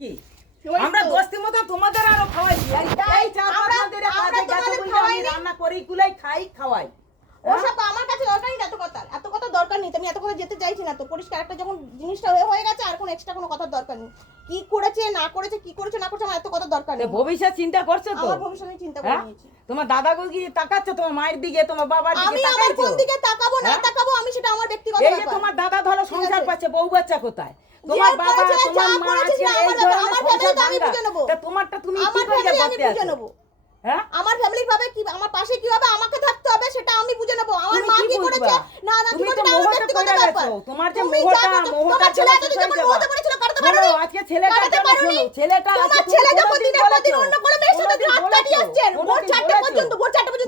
কি আমরা দোস্তির মতো তোমাদের আরো খাওয়াইছি এই চার পাঁচ দিনের কাজে গেছে বলে আমি রান্না করি কুলাই খাওয়াই ওসব আমার কাছে দরকার নেই এত কথা দরকার নেই আমি এত কথা যেতে চাইছি না তো পরিষ্কার একটা যখন জিনিসটা হয়ে গেছে আর কোনো এক্সট্রা কোনো কথা দরকার নেই কি করেছে না করেছে আমার এত কথা দরকার নেই ভবিষ্যৎ চিন্তা করছো তো আমার ভবিষ্যৎ নিয়ে চিন্তা করে নিয়েছি তোমার দাদা গো কি তাকাচ্ছ তোমার মায়ের দিকে তোমার বাবার দিকে আমি আমার কোন দিকে তাকাবো না তাকাবো আমি সেটা আমার ব্যক্তিগত ব্যাপার এই যে তোমার দাদা ধরো সংসার পাচ্ছে বউ বাচ্চা কোথায় তোমার বাবা তোমার মা আছে এই ধরনের সংসার আমি বুঝে নেব তা তোমারটা তুমি কি করে করতে আছো হ্যাঁ আমার ফ্যামিলি ভাবে কি আমার পাশে কি হবে আমাকে থাকতে হবে সেটা আমি বুঝে নেব আমার মা কি করেছে না কি করেছে আমার ব্যক্তিগত ব্যাপার তোমার যে মোহটা ছেলে যদি যখন মোহতে পড়েছিল কাটতে পারো আজকে ছেলেটা ছেলেটা তোমার ছেলে যখন দিনের পর দিন অন্য কোনো মেয়ের সাথে রাত কাটিয়ে আসছেন ভোর 4টা পর্যন্ত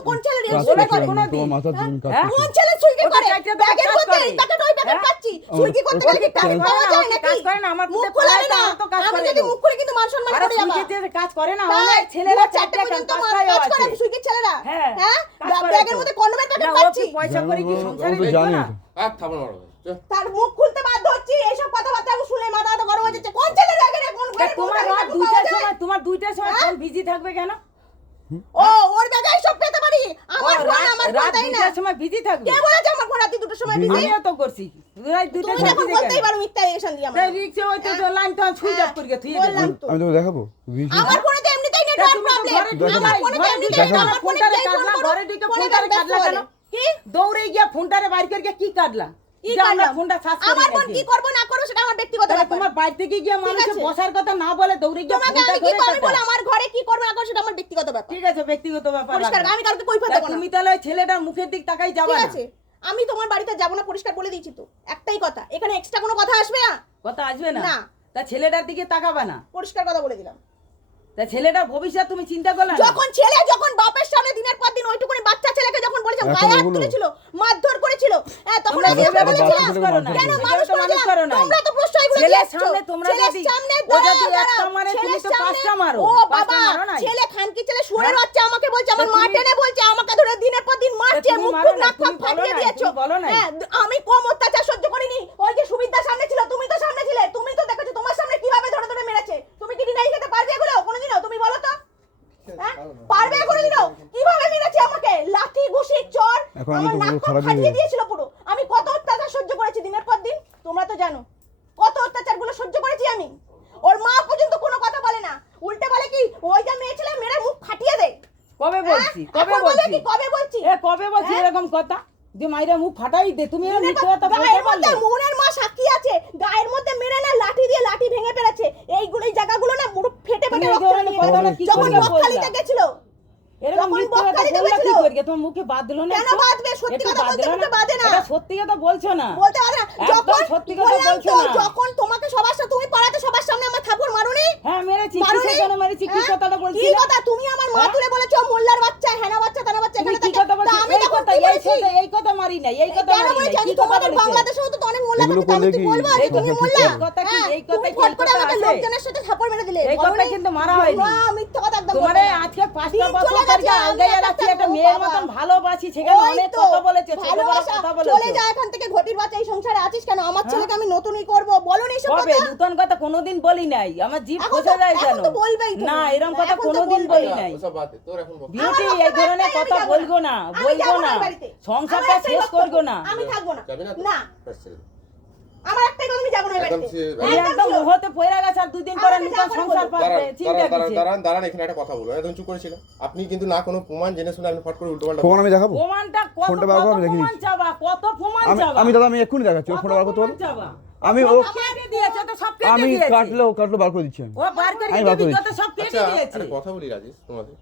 কোন ছেলে রেস্টুরে করে তোমার মাথা দিন কাটছে কোন ছেলে সুইগি করে ব্যাগের মধ্যে প্যাকেট ওই প্যাকেট খাচ্ছি সুইগি করতে গেলে কি টাকা পাওয়া যায় নাকি কাজ করে না আমার মুখ খোলা না আমি যদি মুখ খুলে কিন্তু মান সম্মান করে যাবা সুইগিতে কাজ করে না অনেক ছেলেরা 4টা কাজ করে সুইগির ছেলেরা হ্যাঁ ব্যাগের মধ্যে কন্ডোমের প্যাকেট খাচ্ছি পয়সা করে কি সংসারে তো জানি না আর থামো মারো তার মুখ খুলতে বাধ্য হচ্ছি এইসব কথাবার্তা শুনে মাথা গরম হয়ে যাচ্ছে কোন ছেলে জায়গা রে কোন ঘরে তোমার রাত দুইটার সময় ফোন বিজি থাকবে কেন ও ওর ব্যাগে সব পেতে পারি আমার ফোন আমার রাত তাই না 2টার সময় বিজি থাকবে কে বলেছে আমার ফোন রাত 2টার সময় বিজি আমিও তো করছি রাত 2টার তুমি সময় এখন বিজি বলতেই পারো মিথ্যা রিঅ্যাকশন দিয়ে আমার তাই রিক্সে হইতো তো লাইন তো সুইচ অফ করে থুই দেব বললাম তো আমি তোমাকে দেখাবো আমার ফোনে তো এমনিতেই নেটওয়ার্ক প্রবলেম আমার ফোনে তো এমনিতেই আমার ফোনে ফোনটারে কাটলা ঘরে ঢুকে ফোনটারে কাটলা কেন কি দৌড়ে গিয়া ফোনটারে বাইর করে কি কাটলা কি যে আমরা কাটলাম? ফোনটা সার্চ করে আমার ফোন কি করব না করব সেটা আমার ব্যক্তিগত তাহলে ব্যাপার তোমার বাইরে থেকে গিয়া মানুষের আছে। বসার কথা না বলে দৌড়ে গিয়া তোমাকে ফোনটা আমি কি ধরে করব বলে কাটা। আমার ঘরে কি করব না করব সেটা আমার ব্যক্তিগত ব্যাপার ঠিক আছে ব্যক্তিগত ব্যাপার পরিষ্কার রাখো। আমি কাউকে কৈফিয়ত তা দেব না তুমি তাহলে ওই ছেলেটার মুখের দিক তাকাই যাবে ঠিক না আছে আমি তোমার বাড়িতে যাব না পরিষ্কার বলে দিয়েছি তো একটাই কথা এখানে এক্সট্রা কোনো কথা আসবে না কথা আসবে না না। তা ছেলেটার দিকে তাকাবে না পরিষ্কার কথা বলে দিলাম তা ছেলেটার ভবিষ্যৎ তুমি চিন্তা করলে না যখন বাপের সামনে দিনের পর দিন ওইটুকুনি বাচ্চা ছেলেকে যখন বলেছে এখন গায়ে হাত ওগুলো- তুলেছিল মারধর করেছিল তখন তোমরা আমি যেভাবে বলেছিলাম, বাচ্চা ছেলেকে করো না কেন মারধর মানুষ মানুষ করো না তোমরা তো প্রশ্রয়গুলো ছেলের দিচ্ছ। সামনে তোমরা ছেলের যদি সামনে ও যদি দাঁড়াও, একটা মারে তুমি ছেলের তো সামনে- পাঁচটা মারো ও পাঁচটা বাবা মারো নাই ছেলে খানকি ছেলে শুয়োরের হ্যাঁ? বাচ্চা আমাকে বলছে আমার তা মা তুমি- টেনে বলছে আমাকে ধরে দিনের পর দিন মারছে তুমি মুখ মারো ফুট না, নাক তুমি ফাট ফাটিয়ে বলো না, দিয়েছো তুমি বলো না। হ্যাঁ আমি কম অত্যাচার সহ্য করিনি ওই যে সুবিধা সামনে ছিল তুমি তো সামনে ছিলে তুমি তো দেখেছো তোমার সামনে কিভাবে ধরে ধরে মেরেছে তুমি কি ডিনাই খেতে পারবে এগুলো কোনোদিনও তুমি বলো তো হ্যাঁ? পারবে কোনোদিনও কিভাবে মেরেছে আমাকে লাঠি ঘুষি চড় এখন আমি আমার তো নাক পুরো কান খারাপ হয়ে ফাটিয়ে গেছি। দিয়েছিল পুরো আমি কত অত্যাচার সহ্য করেছি দিনের পর দিন তোমরা তো জানো কত অত্যাচারগুলো সহ্য করেছি আমি ওর মা পর্যন্ত কোনো কথা বলে না উল্টে বলে কি ওই যে মেয়ে ছেলে মেরে মুখ ফাটিয়ে দেয় কবে বলছি হ্যাঁ? কবে এখন বলে বলছি কি কবে বলছি এ কবে বলছি হ্যাঁ? এরকম কথা যে মাইরা মুখ ফাটাই দে তুমি এরকম দিনের মিথ্যে পর- কথা বলতে গায়ের পারলে মধ্যে মুনের মা সাক্ষী আছে গায়ের মধ্যে মেরে না লাঠি দিয়ে লাঠি ভেঙে ফেলেছে এইগুলো এই জায়গাগুলো না পুরো ফেটে তুমি ফেটে এই রক্ত ধরনের বেরিয়ে কথাটা গেছে। কি যখন করে বকখালিতে বললা? গেছিল এরকম যখন মিথ্যে কথা বকখালিতে বললা কি গেছিল। করে তোমার মুখে বাঁধলো না কেন একটু? বাঁধবে? সত্যি একটু কথা বলতে বাঁধলো মুখে বাঁধে না। এটা সত্যি কথা বলছো না বলতে পারে না একদম যখন সত্যি কথা বললাম বলছো তো, না। যখন তোমাকে সবার সামনে তুমি পাড়াতে সবার সামনে আমার থাপড় মারুনি হ্যাঁ মেরেছি মারুনি? কিসের জন্য মেরেছি কি হ্যাঁ? কথাটা কি বলছিলে কথা তুমি আমার মা হ্যাঁ? তুলে বলেছো মোল্লার বাচ্চা হেনা বাচ্চা তানা বাচ্চা তুমি এখানে কি থাকে। কথা তা বলছো আমি এই তখন কথা কি বলেছি? এই কথা মারি নাই এই কথা কেন মারি বলেছি নাই আমি কি কথা তোমাদের বলেছো বাংলাদেশেও তো অনেক মোল্লা এগুলো থাকে আমি করলে কি কি বলবো এই তুমি সংসার ঠিক মোল্লা চলবে? কথা কি হ্যাঁ, এই কথা তুমি কি ফট এই করে কথা আমাকে আছে? লোকজনের সাথে থাপড় মেরে দিলে এই কথা বলোনি? কিন্তু মারা হয়নি। না মিথ্যা কথা একদম তোমারে বলবে না। আজকে 5টা দিন বছর চলে ধরে গেছে, আমি আলগাইয়া রাখছি একটা একটা ও মেয়ের বাবা। মতন ভালোবাসি সেখানে ওই অনেক তো, কথা বলেছে ছোট বড় ভালোবাসা, কথা চলে বলেছে যা এখান থেকে ঘটির বাচ্চা এই সংসারে আছিস কেন আমার ছেলেকে আমি নতুনই করব বলোনি সব কবে কথা নতুন কথা কোনোদিন বলি নাই আমার জিভ এখন খোঁজা তো- যায় এখন জানো তো বলবেই তুমি। না এরকম কথা এখন তো কোনোদিন বলবেই। বলি নাই ওসব বাদ দে, তোর এখন বক। বিউটি আমার এই ধরনের বাড়িতে কথা আমি যাবো বলবো না আমি বলবো যাবো না ওর বাড়িতে। সংসারটা আমার একটাই শেষ বক্তব্য, করবো না আমি থাকবো না যাবি না তো? না ব্যাস ছেড়ে দে। আমার একটাই কথা আমি যাবো না ওর একদম বাড়িতে সে- এই একদম sure। মুহূর্তে পয়রা গেছে আর দুদিন পরে আমাকে নতুন যা করে সংসার বলবো। পাবে চিন্তা কিসে দাঁড়ান এখানে একটা কথা বলবো তুমি চুপ করেছিল আপনি কিন্তু না কোনো প্রমাণ জেনে শুনে আপনি ফট করে উল্টো পাল্টা ফোন আমি দেখাবো প্রমাণটা কত ফোনটা বার করো, আমি দেখিয়ে প্রমাণ চাবা কত প্রমাণ আমি চাবা আমি দাদা আমি এক্ষুনি দেখাচ্ছি ওর কত ফোনটা বার করতে প্রমাণ পারবো চাবা আমি ও সব কেটে দিয়েছে তো সব কেটে আমি দিয়েছে কাটলো বার করে দিচ্ছি আমি ও বার করে আমি বার করে দিবি দিচ্ছি। তো সব কেটে আচ্ছা দিয়েছে একটা কথা বলি রাজেশ তোমাদের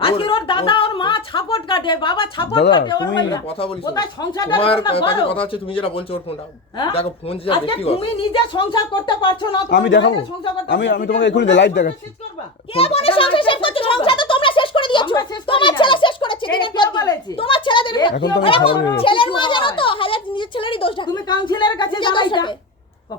আজকে ওর দাদা ওর মা ছাপট কাটে বাবা ছাপট দাদা, কাটে ওর তুমি- বাড়ি একটা কথা বলিস কোথায় সংসারটা তোমার তোমরা কাছে করো? কথা হচ্ছে তুমি যেটা বলছো ওর ফোনটা হ্যাঁ? দেখো ফোন যে আজকে ব্যক্তিগত তুমি নিজে সংসার করতে পারছো না তোমার আমি মায়েরা দেখাবো। সংসার করতে আমি- পারছে, আমি তুমি তোমাকে এক্ষুনি সংসার লাইভ করতে দেখাচ্ছি। শেষ করবা? কে বলে সংসার শেষ করছো সংসার তো তোমরা শেষ করে দিয়েছো আমরা শেষ করি তোমার না। ছেলে শেষ করেছে কে দিনের কে পর দিন। বলেছে? তোমার ছেলেদের এখন তো আমি খারাপ হয়ে গেছি। ছেলের মা জানো তো হাজার নিজের ছেলেরই দোষ ঢাকে তুমি কাউন্সিলরের কাছে নিজের যাও দোষ এটা ঢাকে।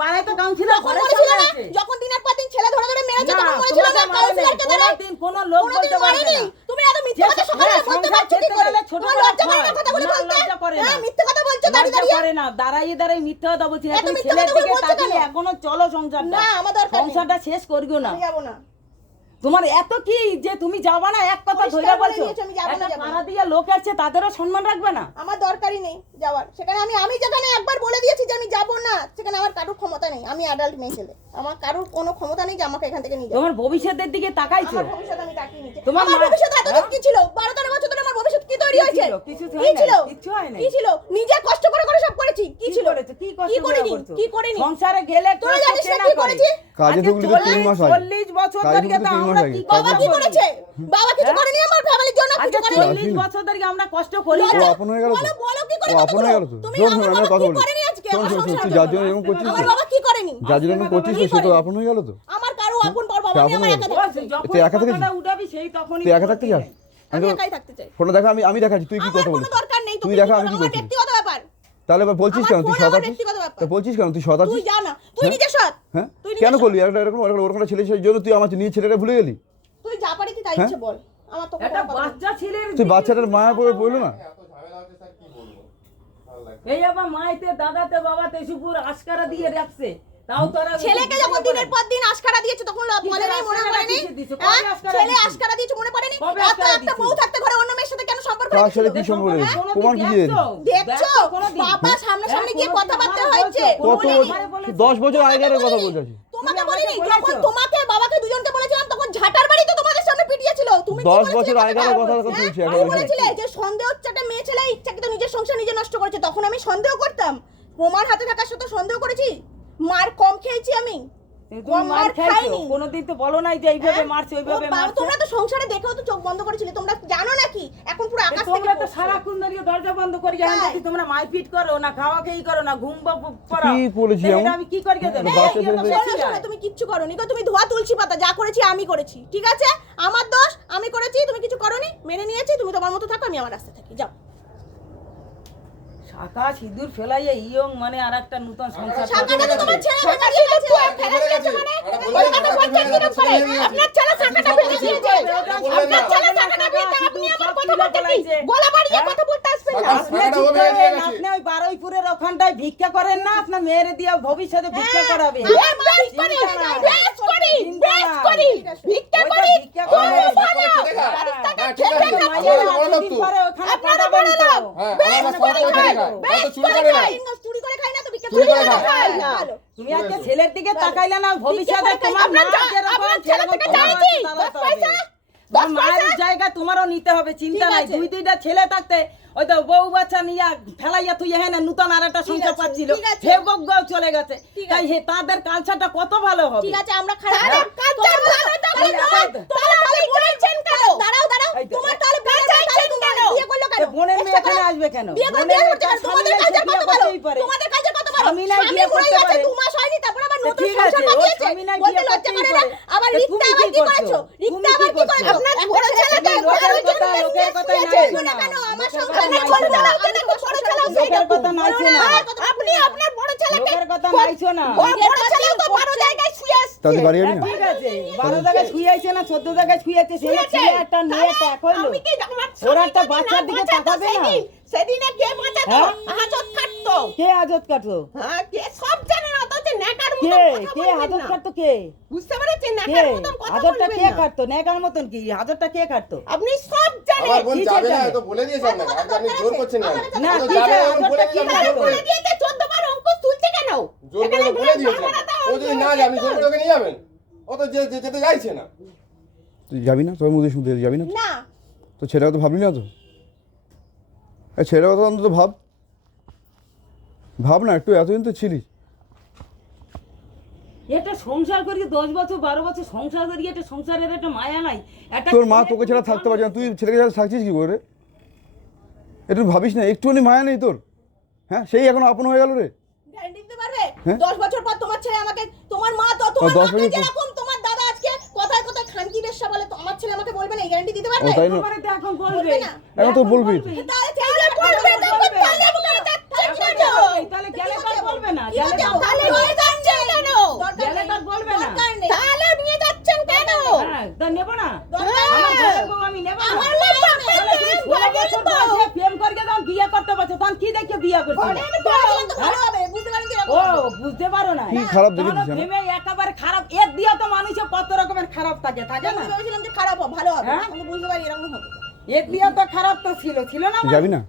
পাড়ায় তো কাউন্সিলর যখন ঘরে মরেছিল চলে না আসে যখন দিনের পর দিন ছেলে ধরে ধরে মেরেছে না, তখন মরেছিল না তোমাকে মারেনি, কাউন্সিলরকে ধরে কোনোদিন কোনো লোক কোনোদিন বলতে পারবে মারেনি না। তুমি এত মিথ্যে কথা সকালে বলতে পারছো কি করে? তোমার লজ্জা করে না কথাগুলো বলতে? হ্যাঁ, মিথ্যে কথা বলছো দাঁড়িয়ে দাঁড়িয়ে। করে না, দাঁড়াই মিথ্যা কথা বলছি না। এত তুমি মিথ্যে ছেলের কথাগুলো দিকে বলছো তাকিয়ে কেন? এখনো চলো সংসারটা। না, আমার দরকার নেই। সংসারটা শেষ করিও না। আমি যাবো না। তোমার এত কি যে তুমি যাবা না, এক কথা পরিষ্কার ধরে বলে বলছো। দিয়েছো, আমি যাবো না, একটা যাবো না। পাড়া দিয়ে লোক আছে, তাদেরও সম্মান রাখবে না। আমার দরকারই নেই যাওয়ার। সেখানে আমি যেখানে একবার বলে দিয়েছি যে আমি যাব না, সেখানে আমার কারোর ক্ষমতা নেই। আমি অ্যাডাল্ট মেয়ে ছেলে, আমার কারোর কোনো ক্ষমতা নেই যে আমাকে এখান থেকে নিয়ে যাবে। তোমার ভবিষ্যতের দিকে তাকাইছো। আমার ভবিষ্যৎ আমি তাকিয়ে নিচ্ছি। তোমার আমার মা- ভবিষ্যৎ এতদিন কি ছিল? 12-13 বছর ধরে আমার ভবিষ্যৎ কি তৈরি হয়েছে? কিছু কি হয় ছিল? নাই, কিচ্ছু হয় নাই। কি ছিল? নিজে কষ্ট করে করে সব করেছি। কি ছিল? করেছো? কি কষ্ট কি করে করিনি? করছো? কি করিনি? সংসারে গেলে তোরা কষ্ট জানিস কে না না কি করে? করেছি? কাজে আজকে ঢুকলি তো 3 মাস আগে। 40 বছর কাজে ধরে ঢুকলি তো 3 মাস আমরা আগে। কি বাবা কি করেছে? বাবা কিছু হ্যাঁ? করেনি আমার ফ্যামিলির জন্য, কিছু আজকে করেনি। 40 বছর ধরে আমরা কষ্ট করি ও না। আপন হয়ে গেল তো। বলো, বলো কি করে ও কথা আপন হয়ে গেল বলো? তো। তুমি শোন, আমার শোন, বাবা আমি কথা কি বলি। করেনি আজকে? শোন, আমার শোন, শোন, সংসারে? তুই যার জন্য এরকম করছিস আমার তো, বাবা কি করেনি? যার জন্য এরকম করছিস তো, সে তো আপন হয়ে গেল তো। আমার কারো আপন পর বাবা, সে আমি আপন আমার হয়ে একা গেল। থাকতে চাই। যখন তুই একা থাকিস? কথাটা উঠাবি সেই তখনই তুই একা থাকতে চাস? আমি আমি তো একাই থাকতে চাই। ফোনটা দেখা, আমি দেখাচ্ছি তুই কি আমার কথা কোনো বলিস। দরকার নেই। তুই দেখা আমি কি আমার করছি। ব্যক্তিগত ব্যাপার। তাহলে এবার বলছিস আমার কেন তুই ফোন সৎ আমার আছিস? ব্যক্তিগত ব্যাপার। তা বলছিস কেন তুই সৎ আছিস? তুই জানা, তুই হ্যাঁ? নিজে সৎ। হ্যাঁ তুই নিজে কেন সৎ। করলি এরকম ওরকম ছেলে সেই জন্য তুই আমার নিয়ে ছেলেটা ভুলে গেলি? তুই যা পারিস তাই হ্যাঁ? ইচ্ছে বল। আমার তো একটা কোনো কথা নেই। বাচ্চা ছেলের তুই বাচ্চাটার মায়া পড়ে পড়লো না? এত ঝামেলা হচ্ছে স্যার, কি বলবো? ভালো লাগছে। এই আবার মাইতে দাদাতে বাবাতে সুপুর আশকারা দিয়ে রাখছে, তাও তোরা ছেলেকে যখন দিনের পর দিন আশকারা দিয়েছে তখন মনে নেই, মনে আশকারা পড়েনি? দিয়েছে? কবে হ্যাঁ? আশকারা ছেলে দিয়েছে? আশকারা দিয়েছে মনে পড়েনি? কবে এত আশকারা একটা দিয়েছে? বউ থাকতে ঘরে অন্য মেয়ের সাথে কেন সম্পর্ক তার সাথে রেখেছিল? কি সম্পর্ক হ্যাঁ? রয়েছে? কোনোদিন প্রমাণ কি দিয়ে? দেখছো? কোনোদিন? বাবা সামনাসামনি গিয়ে কোনোদিন কথাবার্তা আমারে হয়েছে। বলছো? কত কোনোদিন বছর আমারে বলেছো? 10 বছর আগের কথা বলছিস। তোমাকে তুমি বলিনি? আমাকে যখন বলেছো? তোমাকে বাবাকে দুজনকে বলেছিলাম তখন ঝাঁটার বাড়ি তো তোমাদের সামনে পিটিয়েছিল। তুমি কি 10 বলেছিলে বছর আগের কথাটা? কথা হ্যাঁ? বলছি তুমি এখন। বলেছিলে যে সন্দেহ হচ্ছে একটা মেয়ে ছেলে ইচ্ছাকৃত নিজের সংসার নিজে নষ্ট করেছে। তখন আমি সন্দেহ করতাম। প্রমাণ হাতে থাকার সাথে সন্দেহ করেছি। মার কম খেয়েছি আমি। তুমি মার খাইছো? খাইনি। কোনোদিন তো বলো নাই যে এইভাবে হ্যাঁ? মারছে ও ওইভাবে বাবা, মারছে। তোমরা তো সংসারে দেখেও তো চোখ বন্ধ করেছিলে। তোমরা জানো নাকি এখন পুরো আকাশ থেকে তোমরা তো পড়ছে। সারাক্ষণ ধরে দরজা বন্ধ করি তাই। যদি তোমরা মারপিট করো না, খাওয়া খেয়ে করো না, ঘুম করো। কি বলেছি তাহলে এমন? আমি কি করি দেবো? হ্যাঁ, বাচ্চা এই, এটা তো ছেলে- বেশি শোনো, যায়। তুমি কিচ্ছু করোনি গো। তুমি ধোয়া তুলসী পাতা। যা করেছি আমি করেছি। ঠিক আছে? আমার দোষ, আমি করেছি, তুমি কিছু করোনি। মেনে নিয়েছি। তুমি তোমার মতো থাকো, আমি আমার রাস্তা থাকি। যাও। শাখা সিঁদুর ফেলাইয়া ইয়ং মানে আর একটা নতুন সংসার শাখাটা তো তোমার ছেলে ফেলে দিয়েছে। ফেলে দিয়েছে মানে? ওই কথা বলছেন কিরকম করে? আপনার ছেলে শাখাটা ফেলে দিয়েছে। আপনার ছেলে শাখাটা ফেলে দিয়েছে। আপনি আমার কথা বলতে কি? গলা বাড়িয়ে কথা বলতে আসবেন না। আপনি কি করেন? আপনি ওই বারুইপুরের ওখানটায় ভিক্ষা করেন না? আপনার মেয়েরে দিয়ে ভবিষ্যতে ভিক্ষা করাবে। হ্যাঁ, বেশ করি, বেশ করি, বেশ করি। ভিক্ষা করি। ভিক্ষা করে। রাস্তাঘাট ঠিক খেতে আছে, খাচ্ছি আমাদের না। বড় লোক তো। ওখানে আপনারা পাঠাবেন বড় তো। লোক। হ্যাঁ, বেশ আমরা করে সব খাই। করে খাই। বেশ কত চুরি করে করে না। খাই। চুরি করে খাই না তো ভিক্ষা চুরি করে করে খাই। খাই। ভালো। তুমি আজকে ছেলের দিকে তাকাইলে না, ভবিষ্যতে তোমার আপনার মা যা- যেরকম আপনার ছেলে সেরকম থেকে তোমার চাইছি। বাচ্চা 10 চালাতে পয়সা? হবে। 10 তোমার মায়ের পয়সা? জায়গা তোমারও নিতে হবে, চিন্তা ঠিক নাই। আছে। 2-3টা ছেলে থাকতে ওই তো বউ বাচ্চা নিয়ে ফেলাইয়া তুই হ্যাঁ নতুন আর একটা সংসার আছে, পাচ্ছিল, ঠিক আছে। হে বজ্ঞাও চলে গেছে। ঠিক তাই আছে। হে তাদের কালচারটা কত ভালো হবে। ঠিক আছে, আমরা খারাপ হ্যাঁ? কালচার ভালো তখন নয়। তোমার তাহলে বলেছেন কেন? দাঁড়াও দাঁড়াও। এই তো। তোমার তাহলে বিয়ে চাইছেন কেন? বিয়ে করলো কেন? এ বোনের মেয়ে Extra এখানে করে- আসবে কেন? বিয়ে করে বোনের বিয়ে মেয়ে করতে তার কেন? তোমাদের স্বামী নাই, কালচার বিয়ে কত ভালো? করতেই পারে। তোমাদের কালচার কত ভালো? স্বামী নাই, বিয়ে মরে করতে গেছে, পারে। 2 মাস হয়নি, তারপর আবার তো নতুন ঠিক সংসার আছে, ওর পাঠিয়েছে। স্বামী নাই, বলতে বিয়ে লজ্জা করতেই করে না? পারে। আবার তো রিক্তা তুমি আবার কি কি করছো? করেছো? রিক্তা তুমি আবার কি কি করছো? করেছো? আপনার বড় ছেলে তো লোকের ঘরের কথা- জন্য লোকের কথা শুয়েছে। নাইছো শুনে না। কেন? আমার লোকের সংসার কথা না নাইছো চলবে না। না, কেন তো বড় ছেলে লোকের কথা নাইছো না। আপনি আপনার বড় ছেলেকে লোকের কথা নাইছো না। বড় ছেলেও তো বড় জায়গায় শুয়ে আসছে। তাদের বাড়ি যাবি হ্যাঁ, না? ঠিক আছে, 12 জায়গায় শুয়ে আছে না 14 জায়গায় শুয়ে আছে, সেটা ছেলে একটা মেয়ে এক হইলো। আমি কি আমার ওরা একটা স্বামী বাচ্চার যদি দিকে না বাঁচাতো তাকাবে না। সেদিনে কে বাঁচাতো? হ্যাঁ? হাজত কাটতো। কে হাজত কাটলো? হ্যাঁ, কে সব জানে না, অথচ নেকার কে মতন কথা কে বলবেন হাজত না। কাটতো? কে বুঝতে পেরেছেন? কে নেকার মতন কথা হাজতটা বলবেন কে না। কাটতো? নেকার মতন কি হাজতটা কে কাটতো? আপনি সব জানেন। আমার বোন কি যাবে না, জানে? তো বলে দিয়েছে আপনাকে। আজকে আপনি জোর করছেন না। না, ও তো কি যাবে জানে? না, আমি বলে হাজতটা কি দিলাম, জোর কাটতো? করে। বলে দিয়েছে 14 বার অঙ্কুশ তুলছে কেন? জোর করে এখানে বলে দিয়েছে। ঝামেলা দাও, ও যদি না যায়, আপনি জোর করে ওকে নিয়ে যাবেন? ও তো যেতে চাইছে না। তুই যাবি না? তোর মুখে শুনতে যাবি না? না, তো ছেলের কথা ভাবলি না তো? ছেলের কথা অন্তত ভাব। ভাব না একটু, এতদিন তো ছিলিস। এটা সংসার করি 10 বছর 12 বছর সংসার করি, এটা সংসারের একটা মায়া নাই। একটা তোর মা ছেলে তোকে ছাড়া থাকতে পারছে না, তুই ছেলেকে ছাড়া থাকছিস কি করে? একটু ভাবিস না, একটুখানি মায়া নেই তোর? হ্যাঁ, সেই এখন আপন হয়ে গেল রে। গ্যারান্টি দিতে পারবে? হ্যাঁ? 10 বছর পর তোমার ছেলে আমাকে, তোমার মা তো তোমার 10 মাকে বছর পর- যেরকম তোমার দাদা আজকে কথায় কথায় খানকি বেশ্যা বলে, তো আমার ছেলে আমাকে বলবে না, এই গ্যারান্টি দিতে ও পারবে? তাই না? তোমারে তো এখন বলবে বলবে না। এখন তো বলবেই তো। তাহলে ছেলে বলবে তো, বলবে। তাহলে যাবো কেন? তাহলে কি এখন করছো? বলবে, তাহলে গেলে তো আর বলবে না, কি গেলে তো করছো? আর তাহলে বলবে না। নিয়ে যাচ্ছেন কেন? গেলে তো আর বলবে না। দরকার নেই। তাহলে নিয়ে যাচ্ছেন কেন? হ্যাঁ, তা নেবো না। দরকার আমার নেই। ঘরের বউ আমি নেবো না। আমার বাবা বিয়ে করছিল ঘরে আমি করেছিলাম তো ভালো হবে, বুঝতে পারেন কি ও বুঝতে পারো না কি খারাপ দেখে তাহলে দিচ্ছে না? প্রেমে একেবারে খারাপ এর দিয়ে তো মানুষের কত রকমের খারাপ থাকে থাকে না আমি ভেবেছিলাম যে খারাপ হবে, ভালো হবে, হ্যাঁ? আমি বুঝতে পারি এরকম হবে। এর দিয়ে তো খারাপ তো ছিল না তুই যাবি না?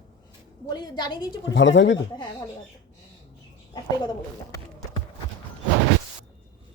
বলি জানিয়ে দিয়েছি ভালো থাকবি তো? হ্যাঁ ভালো আছে, একটাই কথা বলে দিলাম।